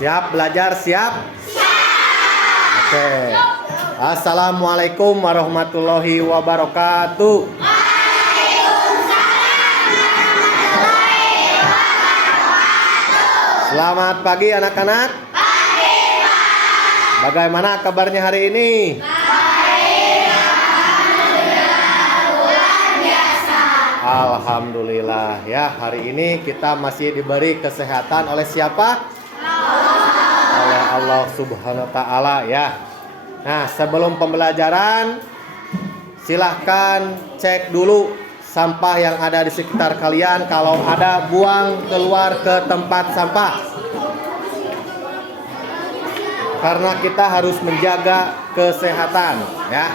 Siap belajar, siap? Oke. Assalamualaikum warahmatullahi wabarakatuh. Selamat pagi anak-anak. Bagaimana kabarnya hari ini? Alhamdulillah ya, hari ini kita masih diberi kesehatan oleh siapa? Oleh Allah Subhanahu wa taala ya. Nah, sebelum pembelajaran silahkan cek dulu sampah yang ada di sekitar kalian. Kalau ada, buang keluar ke tempat sampah. Karena kita harus menjaga kesehatan ya.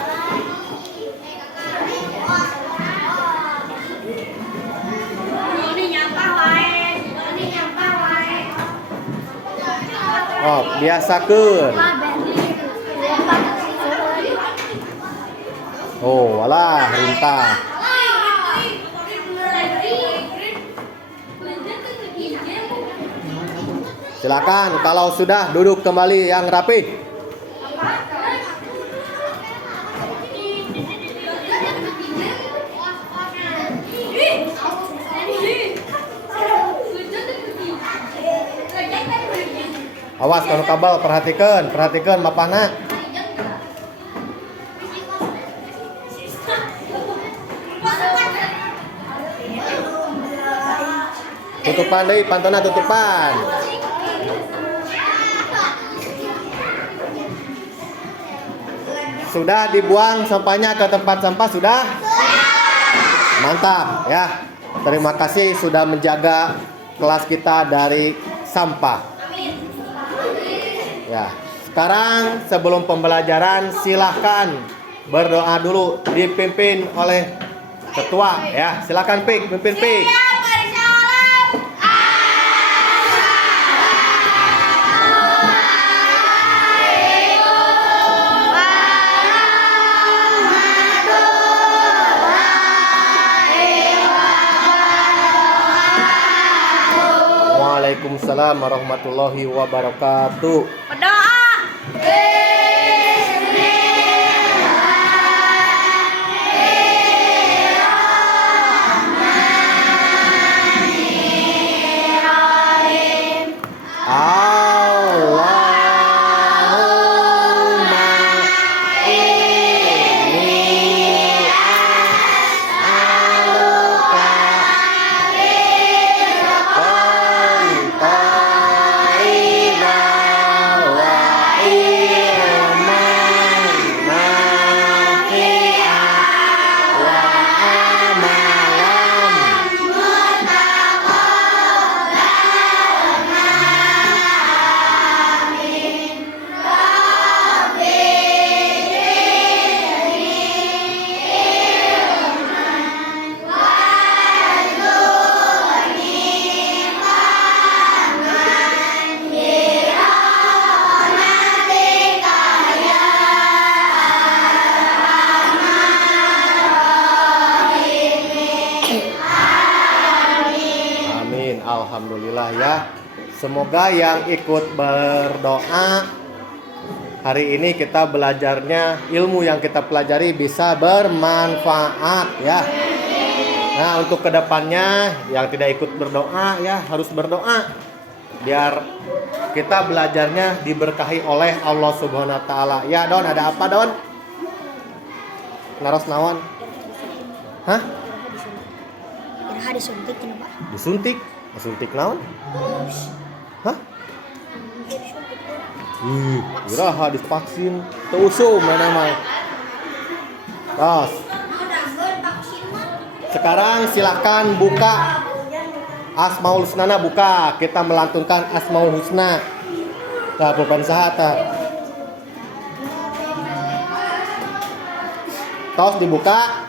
Oh, biasakeun. Oh, walah rintah. Silakan kalau sudah duduk kembali yang rapi. Awas kalau kabel, perhatikan mapana. Tutupan deui, pantona tutupan. Sudah dibuang sampahnya ke tempat sampah, sudah? Mantap ya. Terima kasih sudah menjaga kelas kita dari sampah. Ya, sekarang sebelum pembelajaran silahkan berdoa dulu dipimpin oleh ketua ya. Silahkan Pik, pimpin Pik. Waalaikumsalam warahmatullahi wabarakatuh. Berdoa. Alhamdulillah ya. Semoga yang ikut berdoa hari ini kita belajarnya, ilmu yang kita pelajari bisa bermanfaat ya. Nah, untuk kedepannya yang tidak ikut berdoa ya harus berdoa biar kita belajarnya diberkahi oleh Allah Subhanahu wa taala. Ya, Don, ada apa, Don? Naros naon? Hah? Disuntik kenapa? Disuntik? Disuntik naon? Hah? Iraha divaksin teu usum mana mah. Tos. Sekarang silakan buka Asmaul Husna, buka. Kita melantunkan Asmaul Husna. Tah pulpen saha tah? Tos dibuka.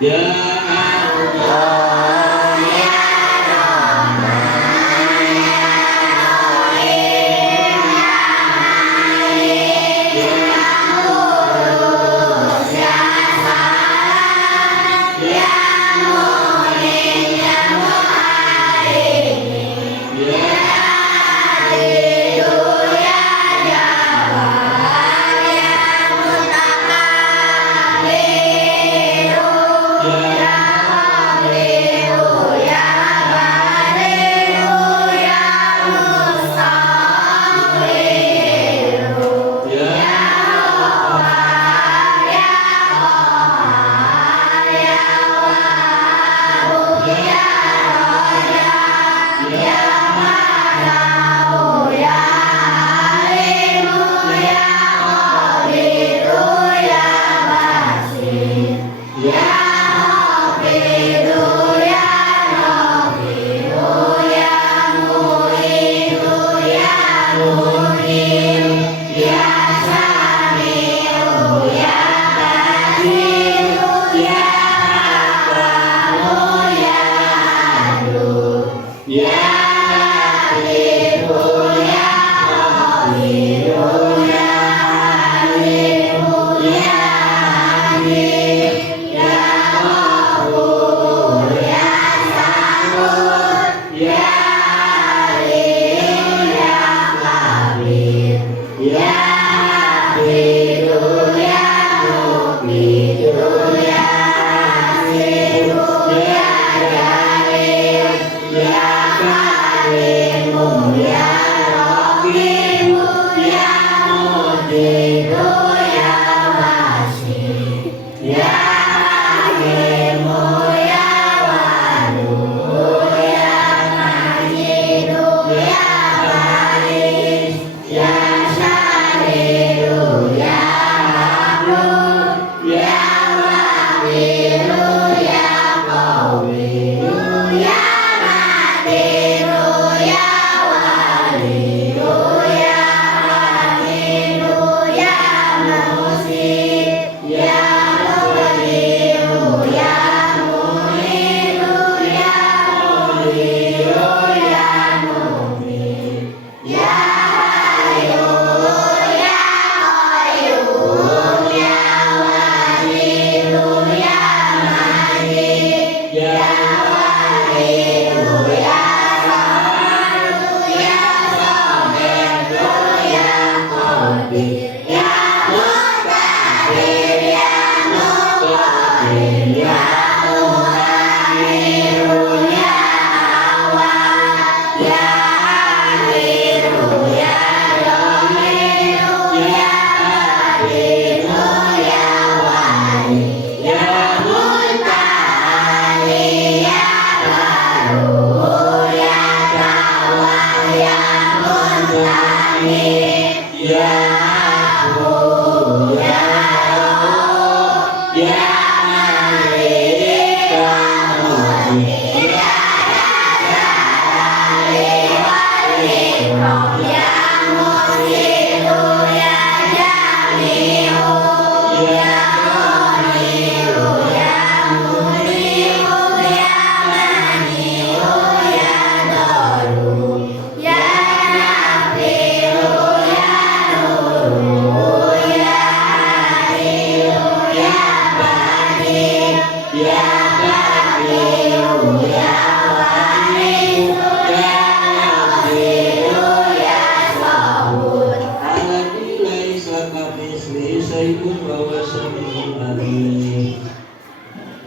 Ya Allah ya Rahman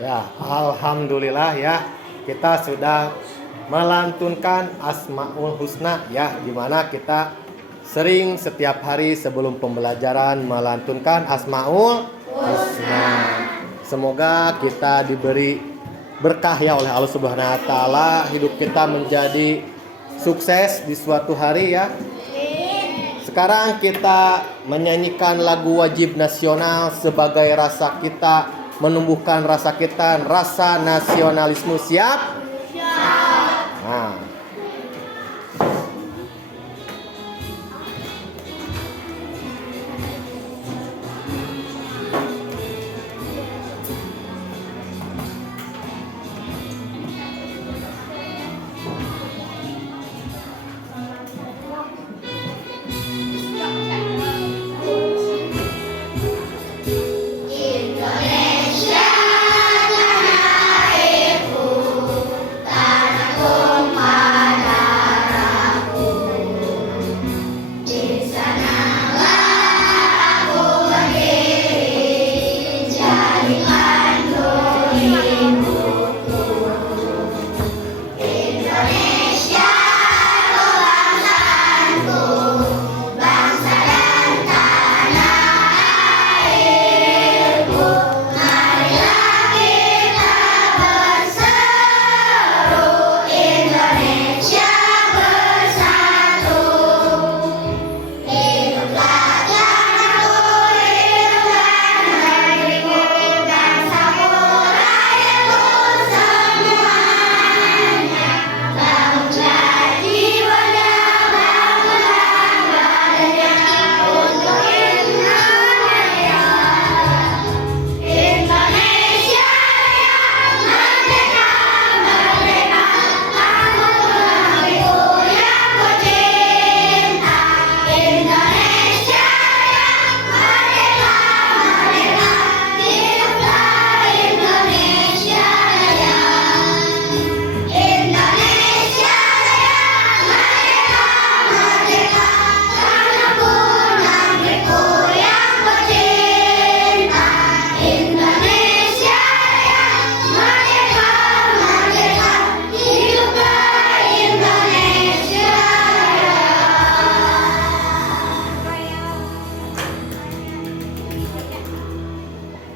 Ya, alhamdulillah ya, kita sudah melantunkan Asmaul Husna ya, dimana kita sering setiap hari sebelum pembelajaran melantunkan Asmaul Husna. Semoga kita diberi berkah ya oleh Allah Subhanahu wa taala, hidup kita menjadi sukses di suatu hari ya. Sekarang kita menyanyikan lagu wajib nasional sebagai rasa kita menumbuhkan rasa kita, rasa nasionalisme. Siap? Siap. Nah.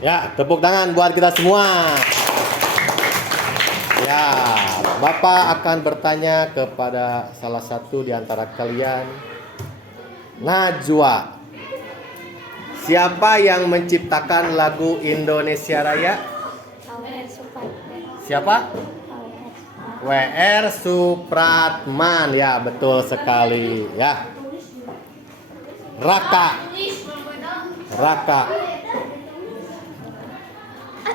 Ya, tepuk tangan buat kita semua. Ya, Bapak akan bertanya kepada salah satu di antara kalian. Najwa, siapa yang menciptakan lagu Indonesia Raya? Siapa? W.R. Supratman. Ya, betul sekali ya. Raka.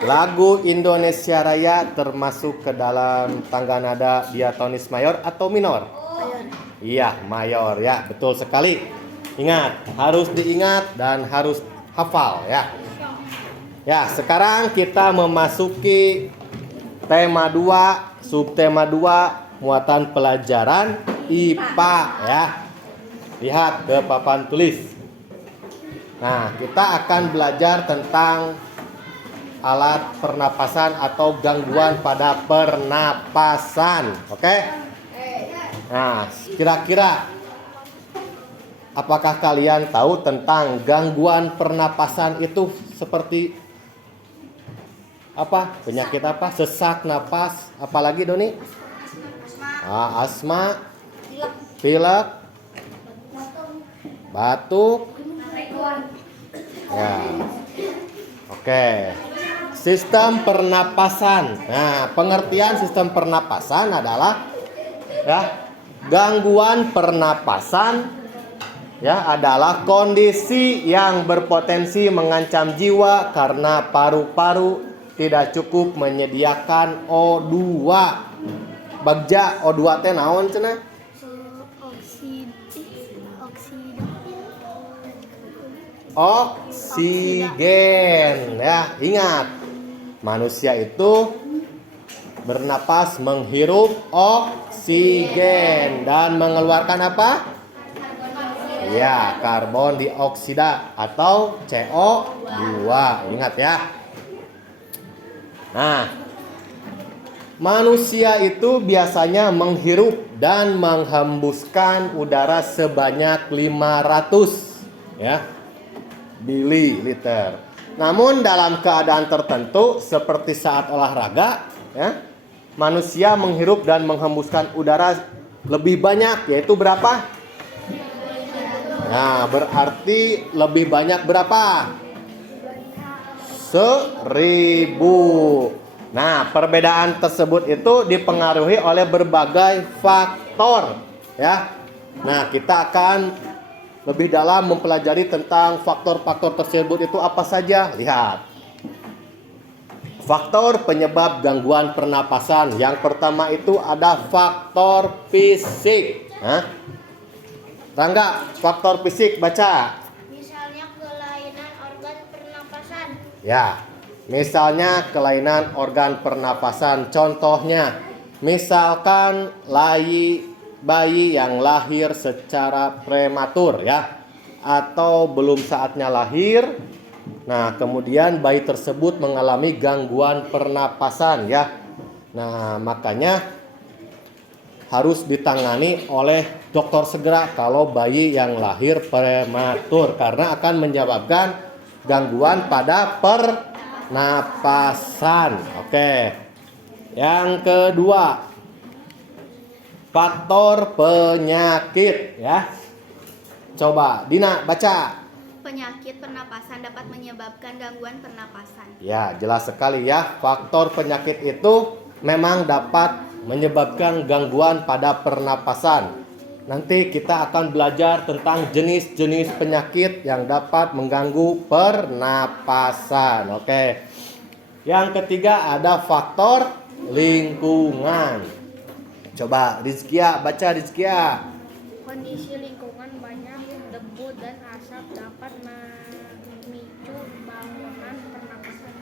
Lagu Indonesia Raya termasuk ke dalam tangga nada diatonis mayor atau minor? Mayor. Iya, mayor ya, betul sekali. Ingat, harus diingat dan harus hafal ya. Ya, sekarang kita memasuki tema 2, subtema 2, muatan pelajaran IPA ya. Lihat ke papan tulis. Nah, kita akan belajar tentang alat pernapasan atau gangguan pada pernapasan. Oke? Nah, kira-kira apakah kalian tahu tentang gangguan pernapasan itu seperti apa? Penyakit apa? Sesak napas, apalagi Doni? Asma, pilek, batuk. Ya. Oke. Sistem pernapasan. Nah, pengertian sistem pernapasan adalah gangguan pernapasan adalah kondisi yang berpotensi mengancam jiwa karena paru-paru tidak cukup menyediakan O2. Bagja O2 teh naon cenah? Oksigen. Ya, ingat. Manusia itu bernapas menghirup oksigen dan mengeluarkan apa? Ya, karbon dioksida atau CO2. Ingat ya. Nah, manusia itu biasanya menghirup dan menghembuskan udara sebanyak 500 mililiter. Namun dalam keadaan tertentu seperti saat olahraga, manusia menghirup dan menghembuskan udara lebih banyak, yaitu berapa? Nah, berarti lebih banyak berapa? 1000. Nah, perbedaan tersebut itu dipengaruhi oleh berbagai faktor, ya. Nah, kita akan lebih dalam mempelajari tentang faktor-faktor tersebut itu apa saja. Lihat. Faktor penyebab gangguan pernapasan. Yang pertama itu ada faktor fisik. Rangga, faktor fisik baca. Misalnya kelainan organ pernapasan. Ya, misalnya kelainan organ pernapasan. Contohnya, misalkan bayi yang lahir secara prematur atau belum saatnya lahir. Nah, kemudian bayi tersebut mengalami gangguan pernapasan Nah, makanya harus ditangani oleh dokter segera kalau bayi yang lahir prematur karena akan menyebabkan gangguan pada pernapasan. Oke. Yang kedua, faktor penyakit Coba Dina baca. Penyakit pernapasan dapat menyebabkan gangguan pernapasan. Ya, jelas sekali ya. Faktor penyakit itu memang dapat menyebabkan gangguan pada pernapasan. Nanti kita akan belajar tentang jenis-jenis penyakit yang dapat mengganggu pernapasan. Oke. Yang ketiga ada faktor lingkungan. Coba Rizkia baca Rizkia. Kondisi lingkungan banyak debu dan asap dapat memicu gangguan pernapasan.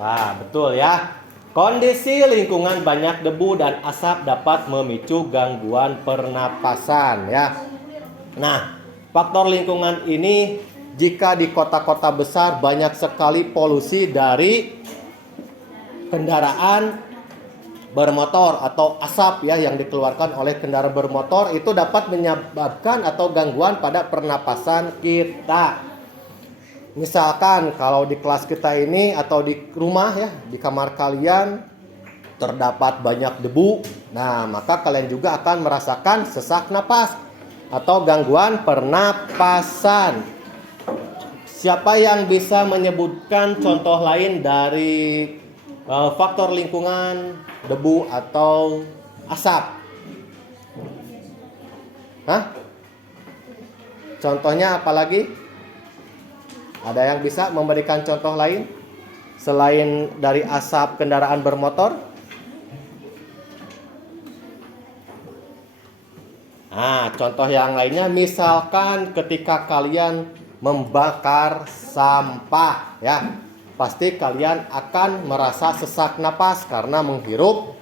Wah, betul ya. Kondisi lingkungan banyak debu dan asap dapat memicu gangguan pernapasan Nah, faktor lingkungan ini jika di kota-kota besar banyak sekali polusi dari kendaraan bermotor atau asap yang dikeluarkan oleh kendaraan bermotor itu dapat menyebabkan atau gangguan pada pernapasan kita. Misalkan kalau di kelas kita ini atau di rumah di kamar kalian terdapat banyak debu, nah maka kalian juga akan merasakan sesak napas atau gangguan pernapasan. Siapa yang bisa menyebutkan contoh lain dari faktor lingkungan, debu atau asap? Contohnya apa lagi? Ada yang bisa memberikan contoh lain selain dari asap kendaraan bermotor? Nah, contoh yang lainnya misalkan ketika kalian membakar sampah pasti kalian akan merasa sesak napas karena menghirup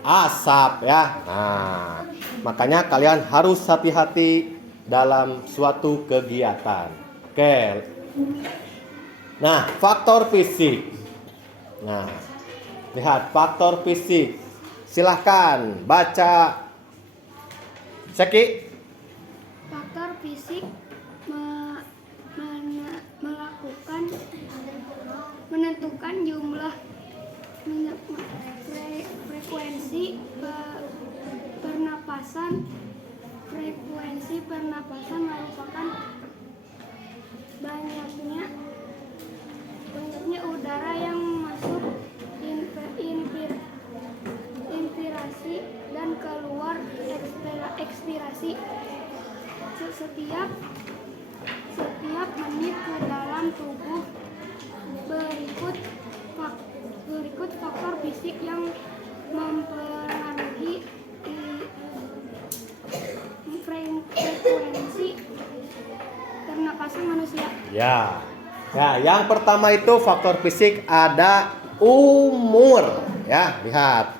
asap Nah, makanya kalian harus hati-hati dalam suatu kegiatan. Oke. Nah, faktor fisik. Nah, lihat faktor fisik. Silahkan baca. Seki. Faktor fisik menentukan jumlah frekuensi pernapasan. Frekuensi pernapasan merupakan banyaknya udara yang masuk inspirasi dan keluar ekspirasi setiap menit ke dalam tubuh. Berikut faktor fisik yang mempengaruhi frekuensi pernapasan manusia. Ya. Ya, yang pertama itu faktor fisik ada umur. Ya, lihat.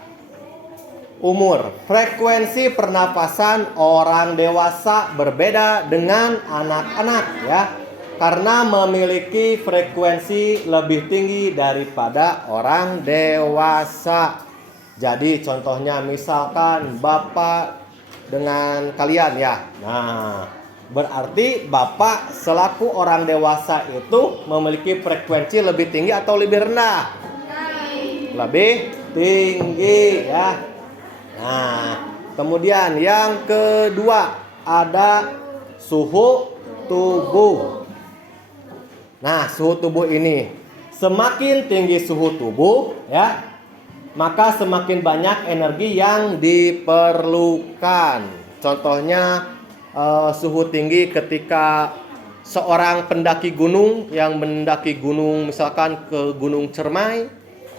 Umur. Frekuensi pernapasan orang dewasa berbeda dengan anak-anak ya. Karena memiliki frekuensi lebih tinggi daripada orang dewasa. Jadi contohnya misalkan Bapak dengan kalian ya. Nah, berarti Bapak selaku orang dewasa itu memiliki frekuensi lebih tinggi atau lebih rendah? Lebih tinggi ya. Nah, kemudian yang kedua ada suhu tubuh. Nah, suhu tubuh ini semakin tinggi suhu tubuh ya, maka semakin banyak energi yang diperlukan. Contohnya suhu tinggi ketika seorang pendaki gunung yang mendaki gunung misalkan ke Gunung Cermai.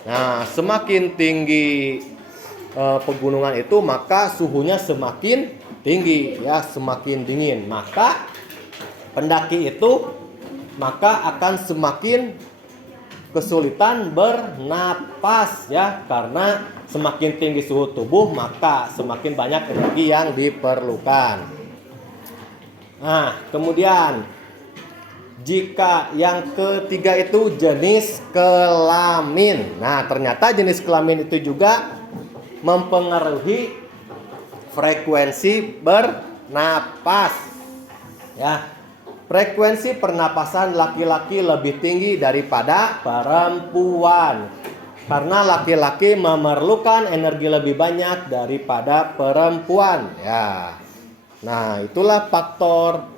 Nah, semakin tinggi pegunungan itu maka suhunya semakin tinggi ya, semakin dingin. Maka pendaki itu akan semakin kesulitan bernapas ya, karena semakin tinggi suhu tubuh maka semakin banyak energi yang diperlukan. Nah, kemudian jika yang ketiga itu jenis kelamin. Nah, ternyata jenis kelamin itu juga mempengaruhi frekuensi bernapas ya. Frekuensi pernapasan laki-laki lebih tinggi daripada perempuan. Karena laki-laki memerlukan energi lebih banyak daripada perempuan ya. Nah, itulah faktor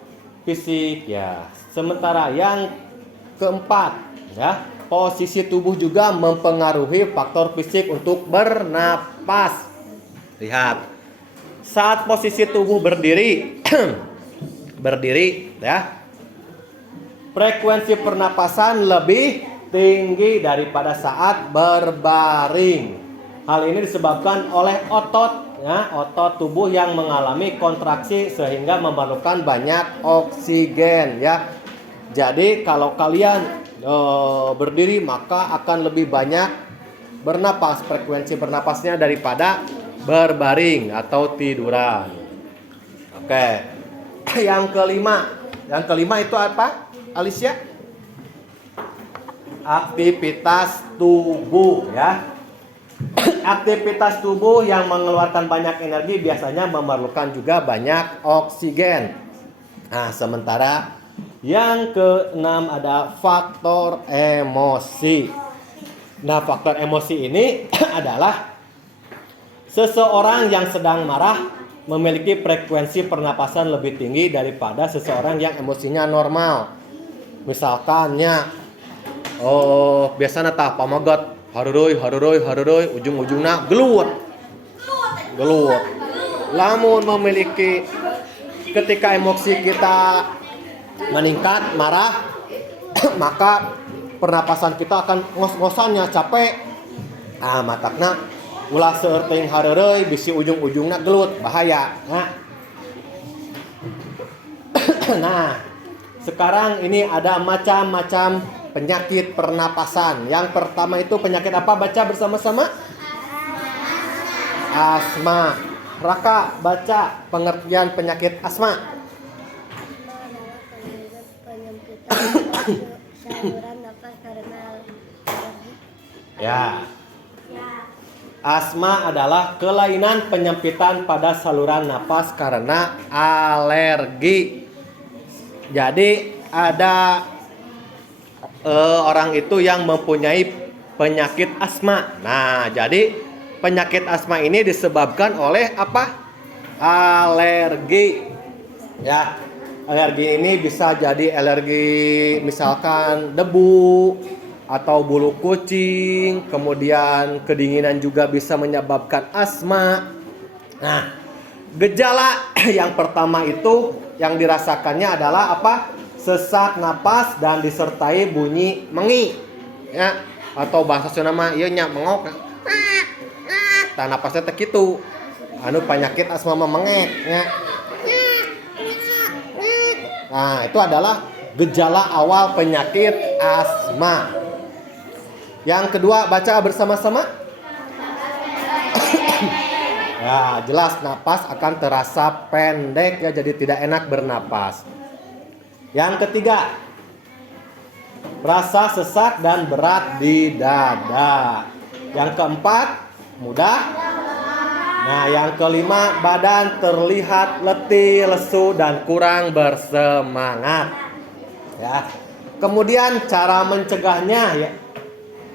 fisik ya. Sementara yang keempat ya, posisi tubuh juga mempengaruhi faktor fisik untuk bernapas. Lihat. Saat posisi tubuh berdiri berdiri ya, frekuensi pernapasan lebih tinggi daripada saat berbaring. Hal ini disebabkan oleh otot ya, otot tubuh yang mengalami kontraksi sehingga memerlukan banyak oksigen ya. Jadi kalau kalian berdiri maka akan lebih banyak bernapas, frekuensi bernapasnya daripada berbaring atau tiduran. Oke. Yang kelima itu apa, Alicia? Aktivitas tubuh ya. Aktivitas tubuh yang mengeluarkan banyak energi biasanya memerlukan juga banyak oksigen. Nah, sementara yang keenam ada faktor emosi. Nah, faktor emosi ini adalah seseorang yang sedang marah memiliki frekuensi pernapasan lebih tinggi daripada seseorang yang emosinya normal. Misalkannya biasanya tah pamagat haruroy ujung-ujungna gelut. Lamun memiliki ketika emosi kita meningkat, marah, maka pernapasan kita akan ngos-ngosannya, capek. Matakna ulah seurteuing hareureuy bisi ujung-ujungna gelut, bahaya. Nah, sekarang ini ada macam-macam penyakit pernapasan. Yang pertama itu penyakit apa? Baca bersama-sama. Asma. Raka, baca pengertian penyakit asma. Penyempitan saluran nafas Ya. Asma adalah kelainan penyempitan pada saluran napas karena alergi. Jadi ada orang itu yang mempunyai penyakit asma. Nah, jadi penyakit asma ini disebabkan oleh apa? Alergi. Ya, alergi ini bisa jadi alergi misalkan debu atau bulu kucing, kemudian kedinginan juga bisa menyebabkan asma. Nah, gejala yang pertama itu yang dirasakannya adalah apa? Sesak napas dan disertai bunyi mengi, ya, atau bahasa Sunda mah ieu nya mengok. Tah napasnya teh kitu. Anu penyakit asma mah mengek, ya. Nah, itu adalah gejala awal penyakit asma. Yang kedua, baca bersama-sama. Ya, jelas napas akan terasa pendek ya, jadi tidak enak bernapas. Yang ketiga, rasa sesak dan berat di dada. Yang keempat, mudah. Nah, yang kelima, badan terlihat letih, lesu dan kurang bersemangat. Ya. Kemudian cara mencegahnya ya.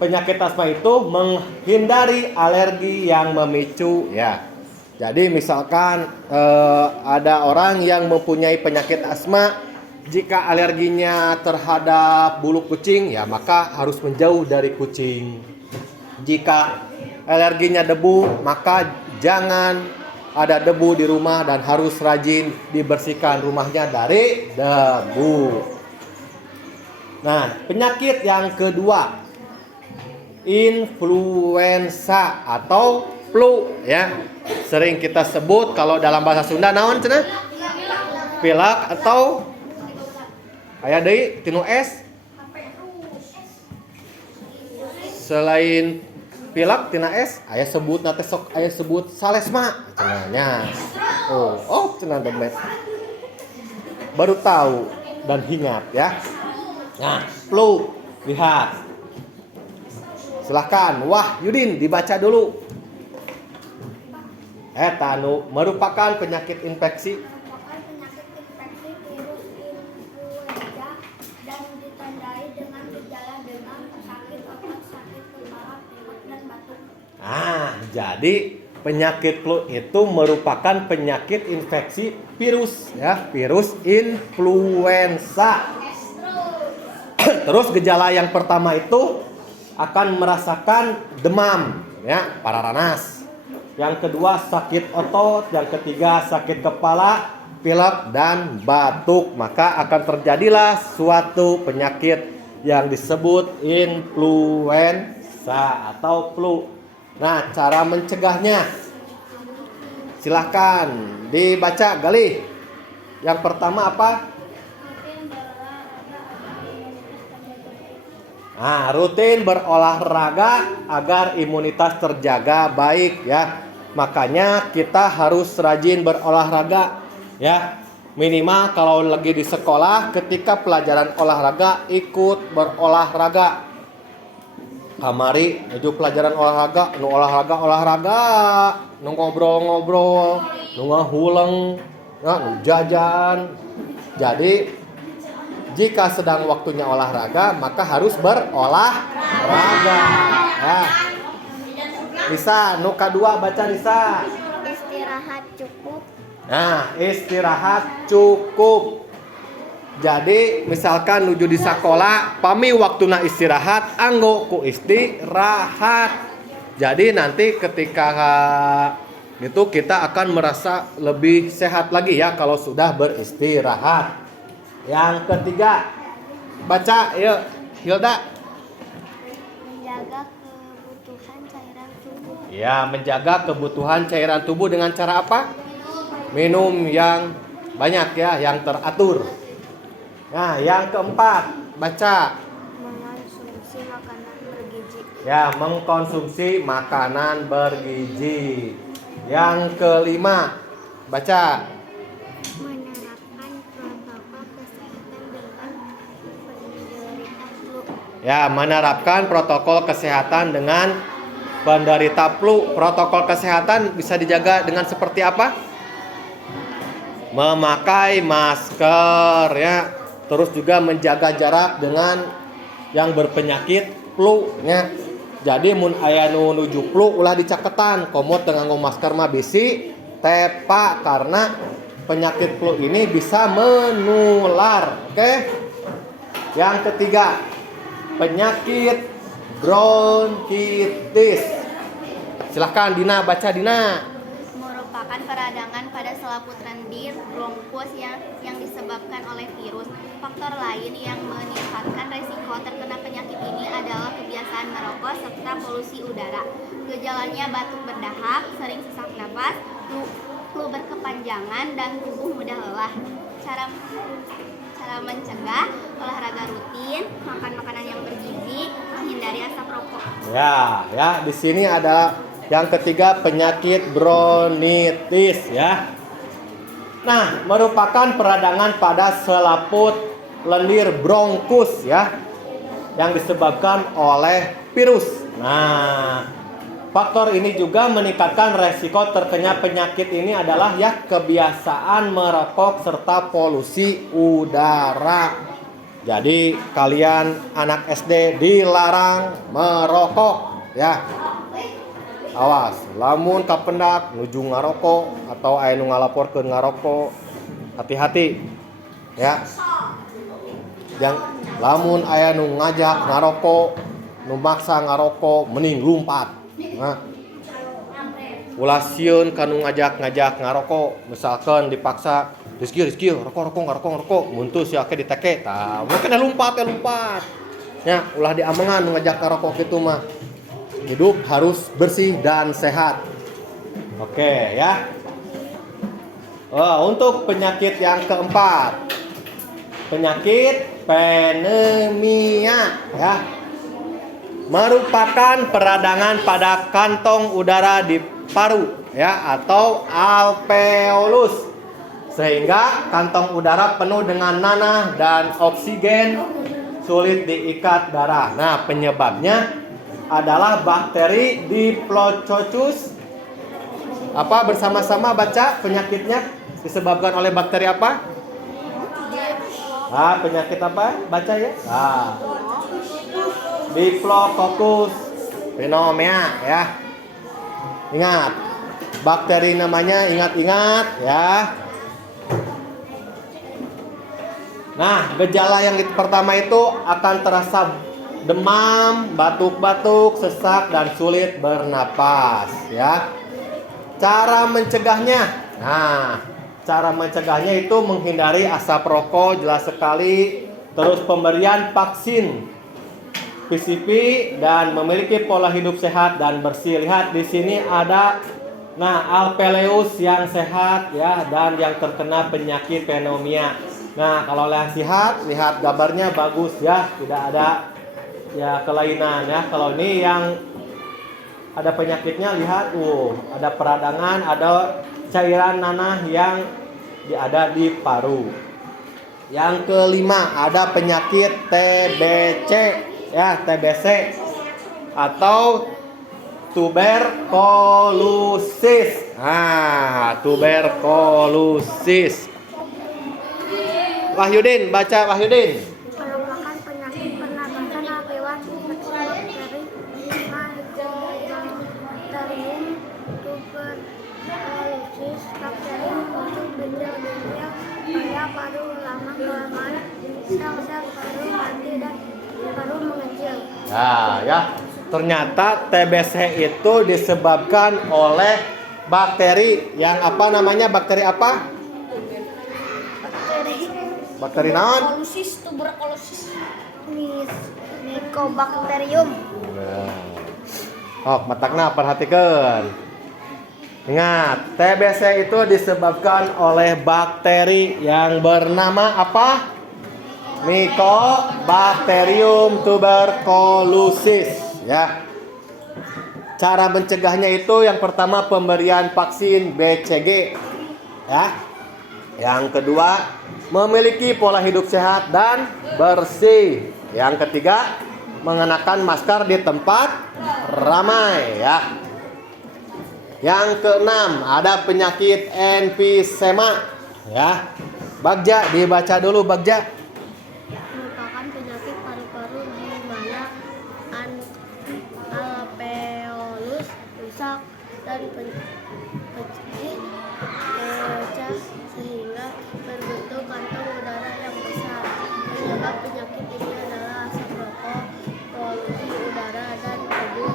Penyakit asma itu menghindari alergi yang memicu ya. Jadi misalkan ada orang yang mempunyai penyakit asma, jika alerginya terhadap bulu kucing ya maka harus menjauh dari kucing. Jika alerginya debu maka jangan ada debu di rumah dan harus rajin dibersihkan rumahnya dari debu. Nah, penyakit yang kedua, influenza atau flu ya. Sering kita sebut kalau dalam bahasa Sunda naon cenah? Pilek atau aya deui tinu S. Selain pilek tina S, aya sebut teh sok aya sebut salesma cenahnya. Oh cenah demet. Baru tahu dan ingat ya. Nah, flu lihat. Silahkan, Wah Yudin dibaca dulu. Tanu merupakan penyakit infeksi. Merupakan penyakit infeksi virus influenza dan ditandai dengan gejala demam, sakit otot, sakit kepala, pilek dan batuk. Jadi penyakit flu itu merupakan penyakit infeksi virus ya, virus influenza. Terus gejala yang pertama itu akan merasakan demam ya, pararanas. Yang kedua sakit otot, yang ketiga sakit kepala, pilek dan batuk. Maka akan terjadilah suatu penyakit yang disebut influenza atau flu. Nah, cara mencegahnya silahkan dibaca Galih. Yang pertama apa? Rutin berolahraga agar imunitas terjaga baik ya. Makanya kita harus rajin berolahraga ya. Minimal kalau lagi di sekolah ketika pelajaran olahraga ikut berolahraga. Kamari menuju pelajaran olahraga, nu olahraga, nu ngobrol-ngobrol, nu ngahuleng, nu jajan. Jadi jika sedang waktunya olahraga, maka harus berolahraga. Ya. Nisa, nuka 2 baca Nisa. Istirahat cukup. Nah, istirahat cukup. Jadi, misalkan nuju di sekolah, pami waktuna istirahat, anggo ku istirahat. Jadi nanti ketika itu kita akan merasa lebih sehat lagi ya kalau sudah beristirahat. Yang ketiga, baca yuk Hilda. Menjaga kebutuhan cairan tubuh. Ya, menjaga kebutuhan cairan tubuh dengan cara apa? Minum yang banyak ya, yang teratur. Nah, yang keempat, baca. Mengonsumsi makanan bergizi. Ya, mengkonsumsi makanan bergizi. Yang kelima, baca. Menerapkan protokol kesehatan dengan penderita flu. Ya, menerapkan protokol kesehatan dengan penderita flu. Protokol kesehatan bisa dijaga dengan seperti apa? Memakai masker ya. Terus juga menjaga jarak dengan yang berpenyakit flu ya. Jadi mun aya nu nuju flu ulah dicaketan, komot teu nganggo masker mah bisi tepa karena penyakit flu ini bisa menular. Oke. Yang ketiga, penyakit bronkitis. Silahkan Dina baca Dina. Merupakan peradangan pada selaput lendir bronkus yang disebabkan oleh virus. Faktor lain yang meningkatkan resiko terkena penyakit ini adalah kebiasaan merokok serta polusi udara. Gejalanya batuk berdahak, sering sesak napas, flu berkepanjangan, dan tubuh mudah lelah. Cara mencegah: olahraga rutin, makan makanan yang bergizi, menghindari asap rokok. Ya, di sini adalah yang ketiga penyakit bronkitis ya. Nah, merupakan peradangan pada selaput lendir bronkus ya, yang disebabkan oleh virus. Nah, faktor ini juga meningkatkan resiko terkena penyakit ini adalah ya kebiasaan merokok serta polusi udara. Jadi kalian anak SD dilarang merokok ya. Awas, lamun kapendak nuju ngarokok atau aya nu ngalaporkeun ngarokok, hati-hati ya. Lamun aya nu ngajak ngarokok, nu maksa ngarokok, mending lumpat. Nah, ulah sieun kanu ngajak ngarokok, misalkan dipaksa, Rizky, rokok, muntah si ake diteke, tah, mungkin lompat. Ya, ulah diamengan ngajak ngarokok kitu mah. Hidup harus bersih dan sehat. Oke ya. Untuk penyakit yang keempat, penyakit pneumonia ya. Merupakan peradangan pada kantong udara di paru ya atau alveolus, sehingga kantong udara penuh dengan nanah dan oksigen, sulit diikat darah. Nah, penyebabnya adalah bakteri Diplococcus. Apa bersama-sama baca penyakitnya disebabkan oleh bakteri apa? Penyakit apa? Baca ya. Diplococcus pneumonia ya. Ingat, bakteri namanya ingat ya. Nah, gejala yang pertama itu akan terasa demam, batuk-batuk, sesak, dan sulit bernapas ya. Cara mencegahnya. Nah, cara mencegahnya itu menghindari asap rokok jelas sekali, terus pemberian vaksin PCV dan memiliki pola hidup sehat dan bersih. Lihat di sini ada alveolus yang sehat ya dan yang terkena penyakit pneumonia. Nah, kalau yang sehat, lihat gambarnya bagus ya, tidak ada ya kelainan ya. Kalau ini yang ada penyakitnya, lihat ada peradangan, ada cairan nanah yang ada di paru. Yang kelima ada penyakit TBC ya, TBC atau tuberkulosis. Tuberkulosis. Wahyudin, baca Wahyudin. Merupakan penyakit pernapasan akibat bakteri Mycobacterium tuberculosis. Bakteri muncul benjol-benjol pada paru lama kelamaan, sel-sel paru mati dan paru mengecil. Ya, ternyata TBC itu disebabkan oleh bakteri yang apa namanya? Bakteri apa? Bakteri naon? Tuberkulosis. Mycobacterium. Matakna perhatikan. Ingat, TBC itu disebabkan oleh bakteri yang bernama apa? Mycobacterium tuberculosis ya. Cara mencegahnya itu yang pertama pemberian vaksin BCG ya. Yang kedua, memiliki pola hidup sehat dan bersih. Yang ketiga, mengenakan masker di tempat ramai ya. Yang keenam, ada penyakit emfisema ya. Bagja, dibaca dulu Bagja. Merupakan penyakit paru-paru di mana alveolus rusak dan pecah sehingga terbentuk kantong udara yang besar. Penyebab penyakit ini adalah asap rokok, polusi udara, dan debu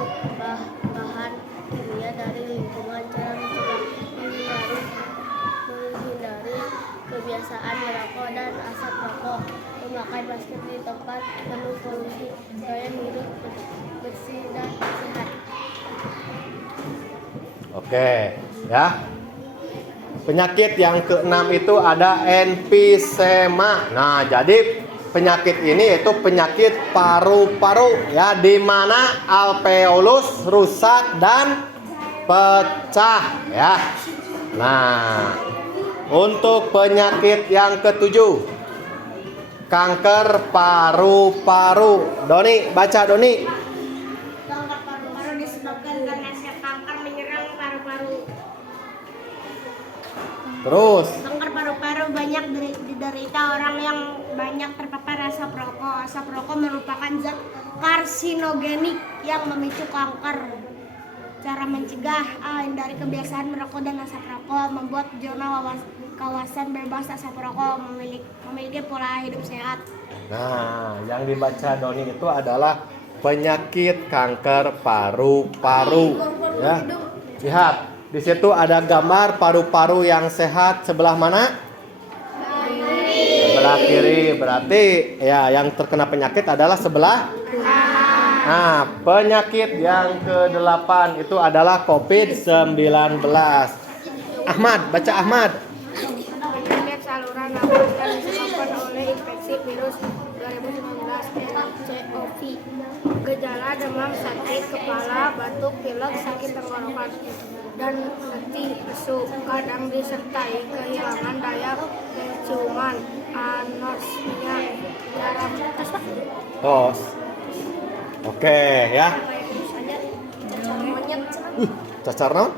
bahan kimia dari lingkungan. Cara mencegah menghindari kebiasaan merokok dan asap rokok, memakai masker di tempat penuh polusi, gaya hidup bersih dan sehat. Oke, ya. Penyakit yang keenam itu ada emfisema. Nah, jadi penyakit ini itu penyakit paru-paru ya, di mana alveolus rusak dan pecah ya. Nah, untuk penyakit yang ketujuh, kanker paru-paru. Doni, baca Doni. Kanker paru-paru disebabkan karena sel kanker menyerang paru-paru. Terus, Kanker paru-paru banyak diderita orang yang banyak terpapar asap rokok. Asap rokok merupakan zat karsinogenik yang memicu kanker. Cara mencegah, hindari kebiasaan merokok dan asap rokok, membuat zona kawasan bebas asap rokok, memiliki pola hidup sehat. nah, yang dibaca Doni itu adalah penyakit kanker paru-paru ya. Lihat, di situ ada gambar paru-paru yang sehat sebelah mana? Sebelah kiri. Berarti ya yang terkena penyakit adalah sebelah. Nah, penyakit yang ke-8 itu adalah COVID-19. Ahmad, baca Ahmad. Penyakit saluran nafas yang disebabkan oleh infeksi virus 2019 nCoV. Gejala demam, sakit kepala, batuk, pilek, sakit tenggorokan, dan letih, lesu. Kadang disertai kehilangan daya penciuman, anosmia, darah Tos. Oke ya. Cacar naon?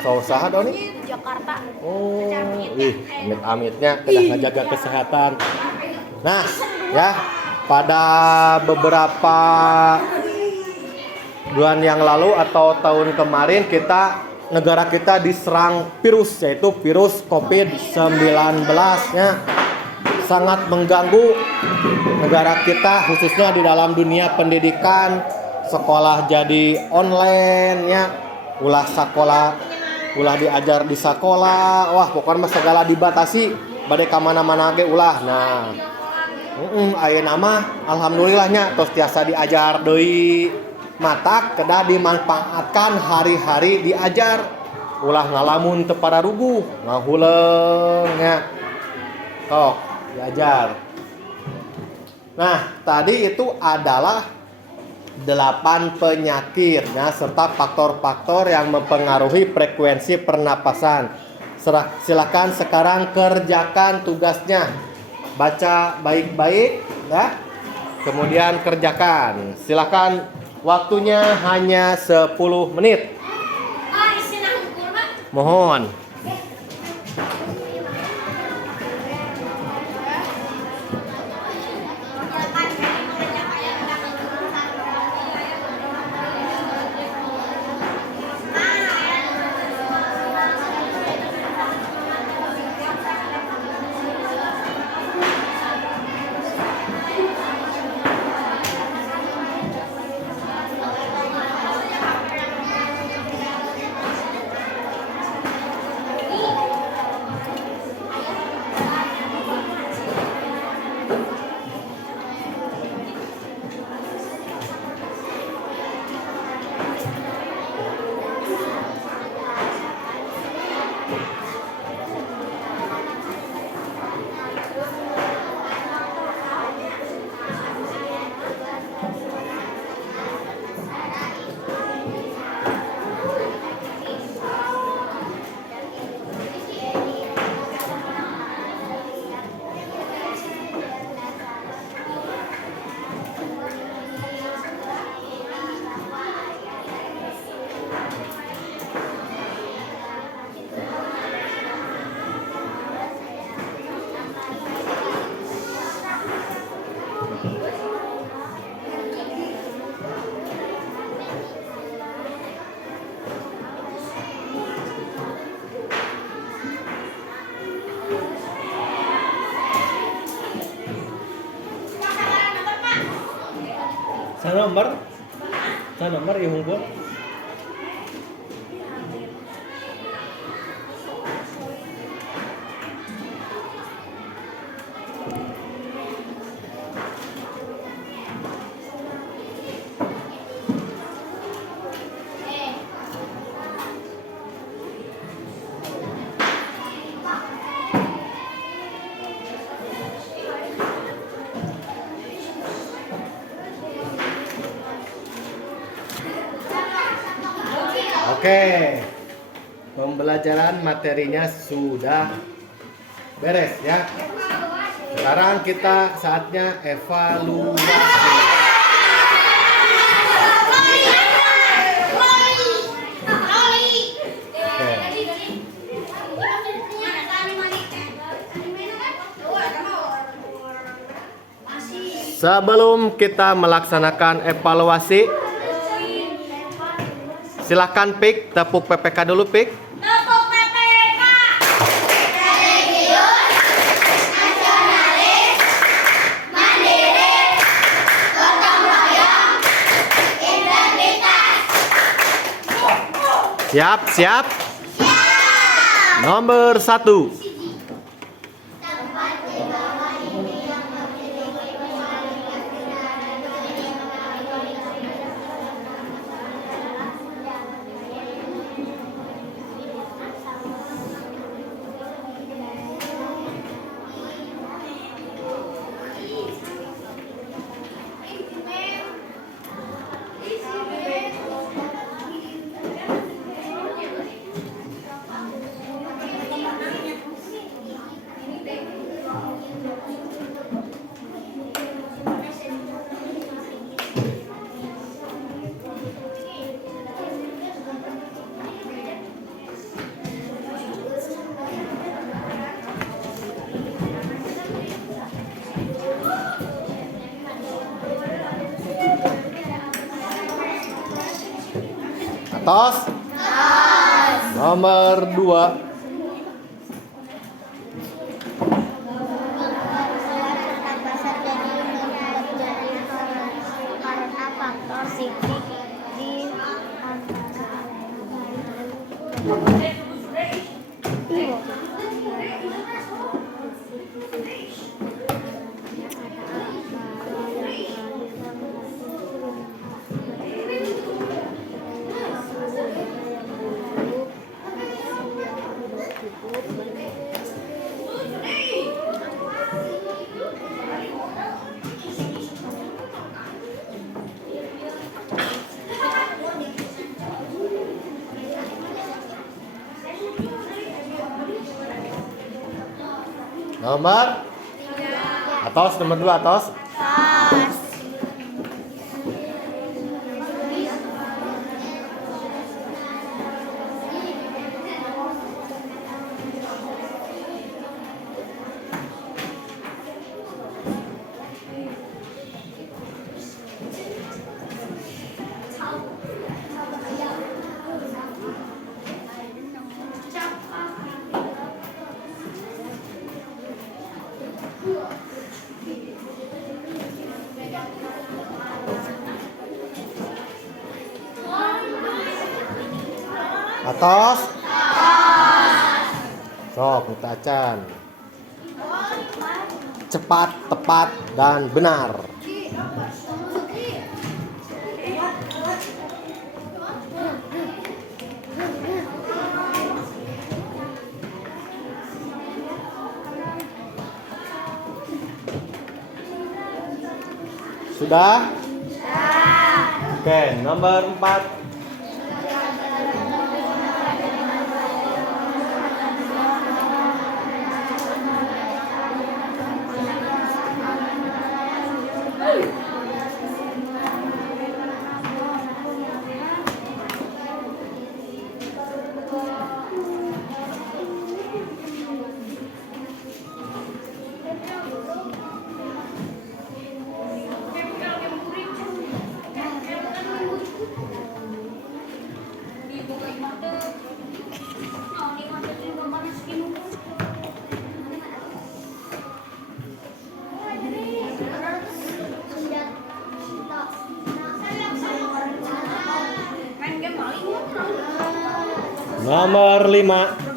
Kau usaha Doni? Jakarta. Oh, amit-amitnya kita ngejaga kesehatan. Nah, ya, pada beberapa bulan yang lalu atau tahun kemarin negara kita diserang virus, yaitu virus COVID-19 ya. Sangat mengganggu negara kita, khususnya di dalam dunia pendidikan. Sekolah jadi online ya. Ulah diajar di sekolah. Wah, pokoknya segala dibatasi. Bade ka mana-mana ge ulah. Nah, ayeuna mah alhamdulillahnya tos tiasa diajar deui. Matak kedah dimanfaatkan hari-hari diajar. Ulah ngalamun teu pada ruguh, ngahuleung nya. Tok diajar. Nah, tadi itu adalah 8 penyakit ya, serta faktor-faktor yang mempengaruhi frekuensi pernapasan. Silakan sekarang kerjakan tugasnya. Baca baik-baik ya. Kemudian kerjakan. Silakan, waktunya hanya 10 menit. Mohon. Sa nomor ya unggul. Oke, pembelajaran materinya sudah beres ya. Sekarang kita saatnya evaluasi. Oke. Sebelum kita melaksanakan evaluasi, silakan Pik, tepuk PPK dulu Pik. Tepuk PPK. Religius, nasionalis, mandiri, gotong royong, integritas. Siap, siap. Nomor 1. Atas. Nomor 2. Karena faktor psikik di Nomor atas, nomor 2 atas. Atas. Sok, kita acan. Cepat, tepat, dan benar. Sudah? Oke, nomor 4. Nomor 5.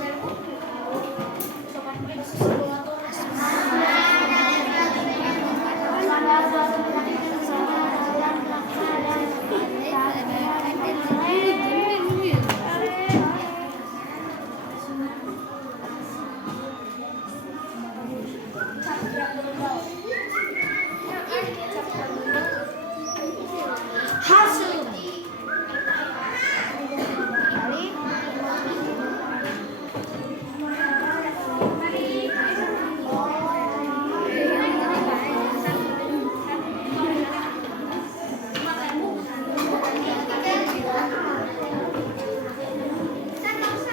Hasil.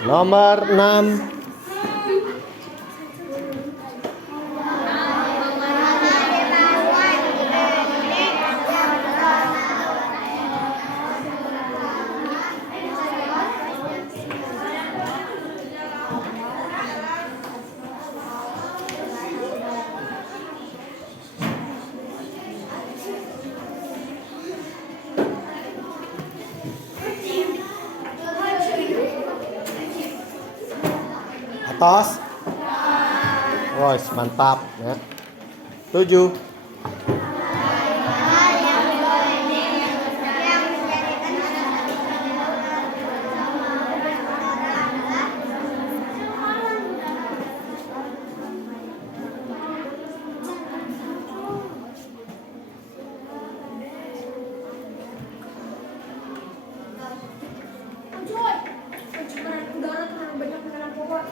Nomor 6. Atas. Woi, mantap ya. 7. Pencemaran udara terlalu banyak menanam pohon.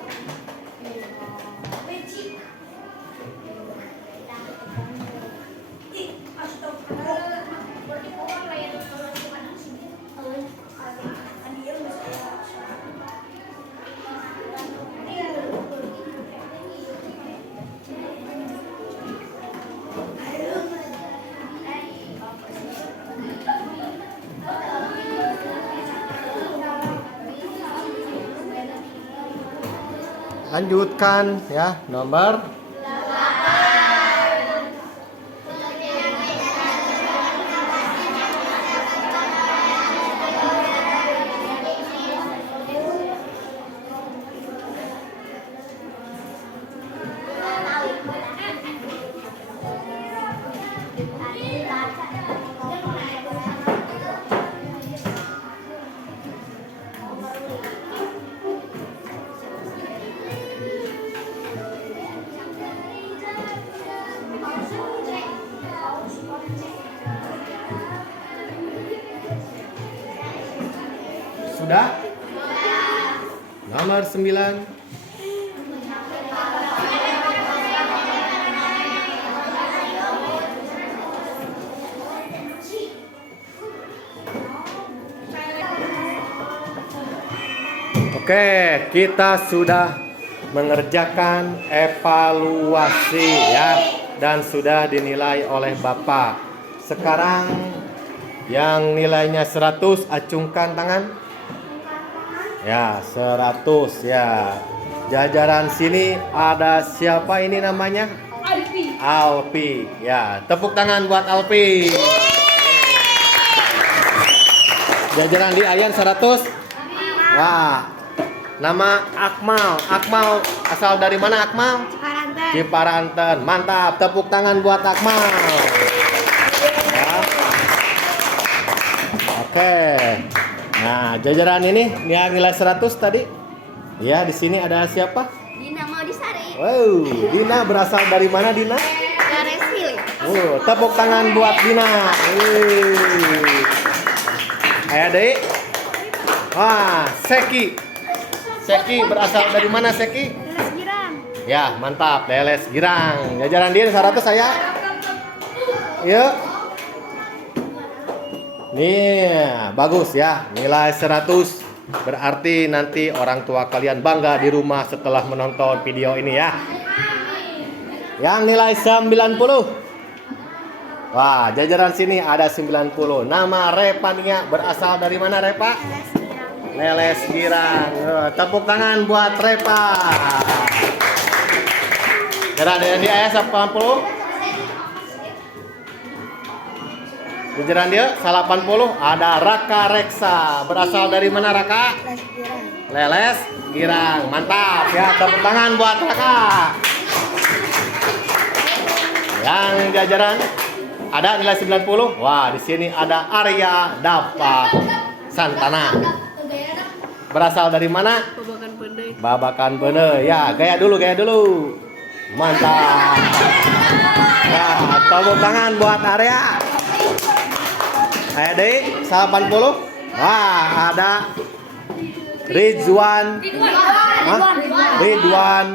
Lanjutkan ya, nomor 9. Nomor 9. Oke, kita sudah mengerjakan evaluasi ya, dan sudah dinilai oleh Bapak. Sekarang yang nilainya 100 acungkan tangan. Ya, 100 ya. Jajaran sini ada siapa ini namanya? Alpi. Alpi. Ya, tepuk tangan buat Alpi. Jajaran di Ayan 100. Wah. Nama Akmal. Akmal asal dari mana Akmal? Ciparanten. Ciparanten. Mantap. Tepuk tangan buat Akmal. Ya. Oke. Nah, jajaran ini yang nilai 100 tadi. Ya, di sini ada siapa? Dina Maudisari. Wow, Dina berasal dari mana Dina? Dari Sili. Tepuk tangan buat Dina. Ayo Dek. Wah, Seki. Seki berasal dari mana Seki? Leles Girang. Ya, mantap. Leles Girang. Jajaran dia 100 saya. Yuk. Nih, bagus ya. Nilai 100. Berarti nanti orang tua kalian bangga di rumah setelah menonton video ini ya. Yang nilai 90. Wah, jajaran sini ada 90. Nama Repania berasal dari mana Repa? Leles Girang. Tepuk tangan buat Repa. Jajaran dia 80. Jajaran dia 80. Ada Raka Reksa. Berasal dari mana Raka? Leles girang. Mantap ya, tepuk tangan buat kakak. Yang jajaran ada nilai 90. Wah, di sini ada Arya Dapa Santana. Berasal dari mana? Babakan Bende. Ya, gaya dulu. Mantap. Ya, tepuk tangan buat Arya. Ayo deh, 80. Wah, ada Ridwan. Ridwan. Ridwan.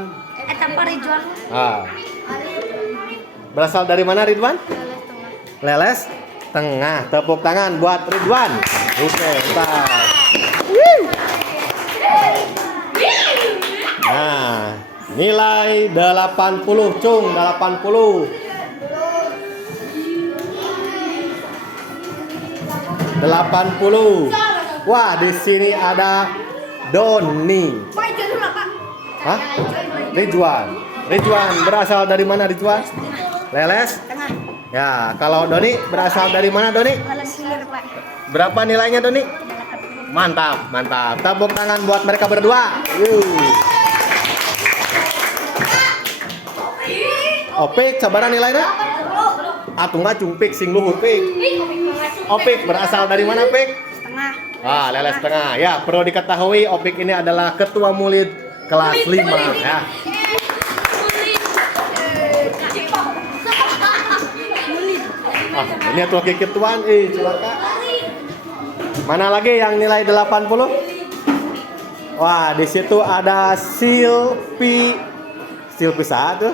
Berasal dari mana Ridwan? Leles Tengah. Tepuk tangan buat Ridwan. Oke, bentar. Nah, nilai 80, Cung, 80. 80. Wah, di sini ada Doni. Hah? Ridwan berasal dari mana Ridwan? Leles? Tengah. Ya, kalau Doni berasal dari mana Doni? Leles hilir, Pak. Berapa nilainya Doni? Mantap. Tepuk tangan buat mereka berdua. Opik, sabaran nilainya? Atuh nggak cumpik sing luhur pik. Opik berasal dari mana pik? Setengah. Leles Tengah. Ya, perlu diketahui Opik ini adalah ketua murid kelas 5 ya. Ini tuh ketuaan celaka. Mana lagi yang nilai 80? Wah, di situ ada Silvi satu.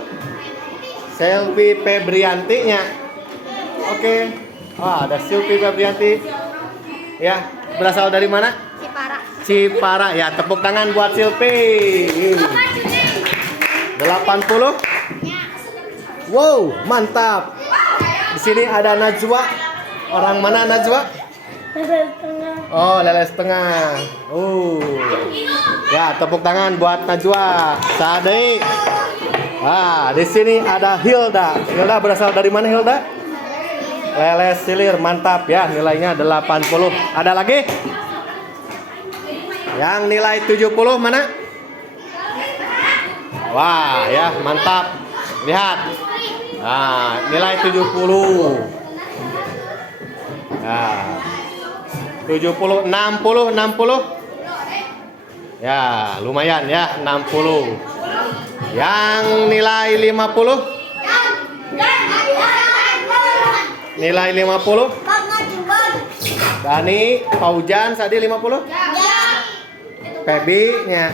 Silvi Febrianti-nya. Oke. Wah, ada Silvi Febrianti. Ya, berasal dari mana? Cipara. Ya, tepuk tangan buat Silvi. 80. Wow, mantap. Di sini ada Najwa. Orang mana Najwa? Oh, Leles Tengah. Ya, tepuk tangan buat Najwa. Sade. Di sini ada Hilda. Hilda berasal dari mana Hilda? Leles Silir. Mantap ya, nilainya 80. Ada lagi? Yang nilai 70 mana? Wah, ya, mantap. Lihat. Nilai 70. Ya. 70, 60. Ya, lumayan ya, 60. Yang nilai 50? Nilai 50? Dani, Paujan, tadi 50? Pebi nya.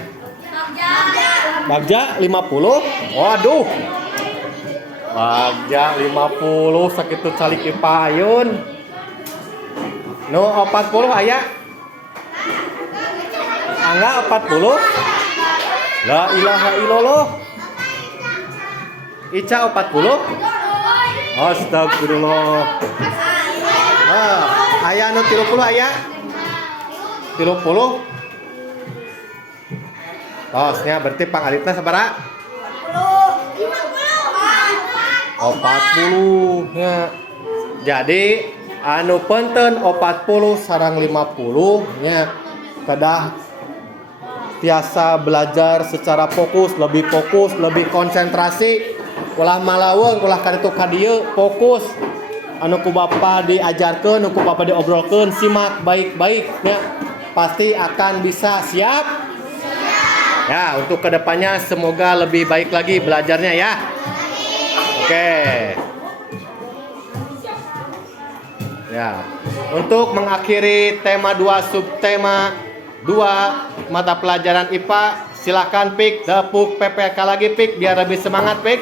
Bagja 50. Waduh. Bagja 50 sakitu calik ipayun. No 40 aya. Angga 40. La ilaha illallah. Ica 40. Astagfirullah. Aya nu 30 aya. 30. Tosnya berarti pangalitna sabaraha? 40 nya. Jadi anu punten 40 sareng 50 nya kedah tiasa belajar secara fokus, lebih konsentrasi. Ulah malaweung, ulah kaditu ka dieu fokus. Anu ku Bapa diajarkeun, anu ku Bapa diobrolkeun, simak baik-baik nya. Pasti akan bisa siap. Ya, untuk kedepannya semoga lebih baik lagi belajarnya ya. Oke. Ya, untuk mengakhiri tema 2 subtema 2 mata pelajaran IPA, silakan Pik tepuk PPK lagi Pik biar lebih semangat Pik.